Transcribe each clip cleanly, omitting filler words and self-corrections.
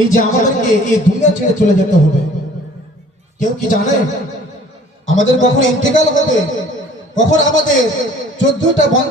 এই যে আমাদেরকে এই দুনিয়া ছেড়ে চলে যেতে হবে, কেউ কি জানে আমাদের কখন ইন্তেকাল হবে, কখন আমাদের 14টা বন্ধ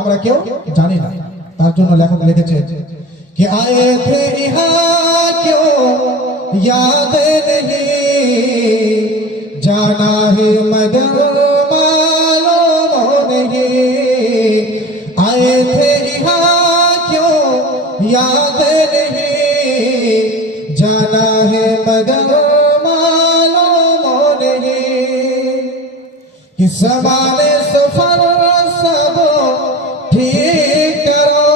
আমরা কেউ জানি না। তার জন্য লেখক লিখেছে कि आए थे यहाँ क्यों याद नहीं, जाना है मगर मालूम नहीं, आए थे यहाँ क्यों याद नहीं, जाना है मगर मालूम नहीं, कि समाने सफर सब ठीक करो,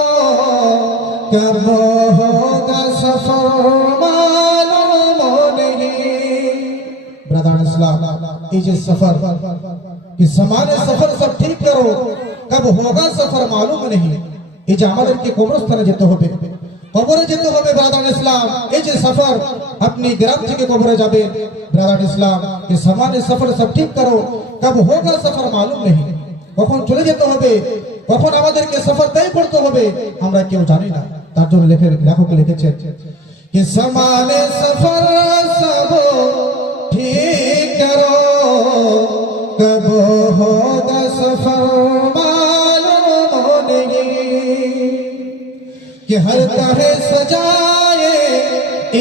कब होगा सफर मालूम नहीं। ब्रदर इस्लाम, ये सफर कि समाने सफर सब ठीक करो, कब होगा सफर मालूम नहीं। এই যে আমাদেরকে কবরস্থানে যেতে হবে, কবরে যেতে হবে ব্রাদার ইসলাম। এই যে সফর, আপনি গ্রাম থেকে কবরে যাবেন ব্রাদার ইসলাম, এই সামানে সফর সব ঠিক করো, কব হোগা সফর মালুম নেই। কখন চলে যেতে হবে, কখন আমাদেরকে সফর তয় করতে হবে আমরা কেউ জানি না। তার জন্য লেখক লিখেছেন कि समाने सफर सब ठीक करो, कब होगा सफर मालूम नहीं, कि हर तरह सजाए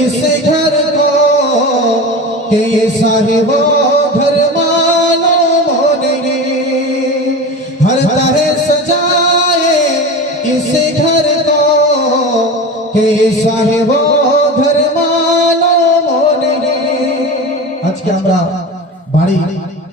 इस घर को, कि ये साहिबो घर मालूम नहीं, हर तरह सजाए इस घर को, कि ये साहिबो घर मालूम नहीं। আজকে আমরা বাড়ি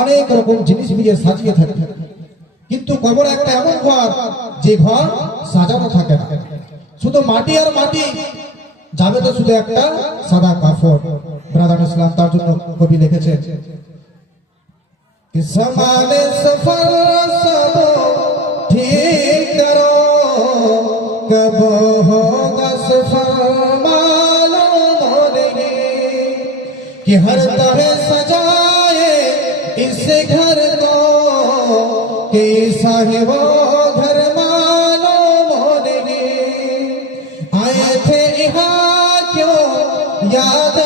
অনেক রকম জিনিস দিয়ে সাজিয়ে থাকি, কিন্তু কবর একটা এমন ঘর যে ঘর সাজানো থাকে না, শুধু মাটি আর মাটি, যাবে তো শুধু একটা সাদা কাফন। ব্রাদার ইসলাম তার জন্য কবি লিখেছে कि समाने सफर सब ठीक करो, कब होगा सफर मालूम नहीं, कि हर तरह सजाए इस घर को, कि साहिबो घर मालूम नहीं, आए थे यहाँ क्यों याद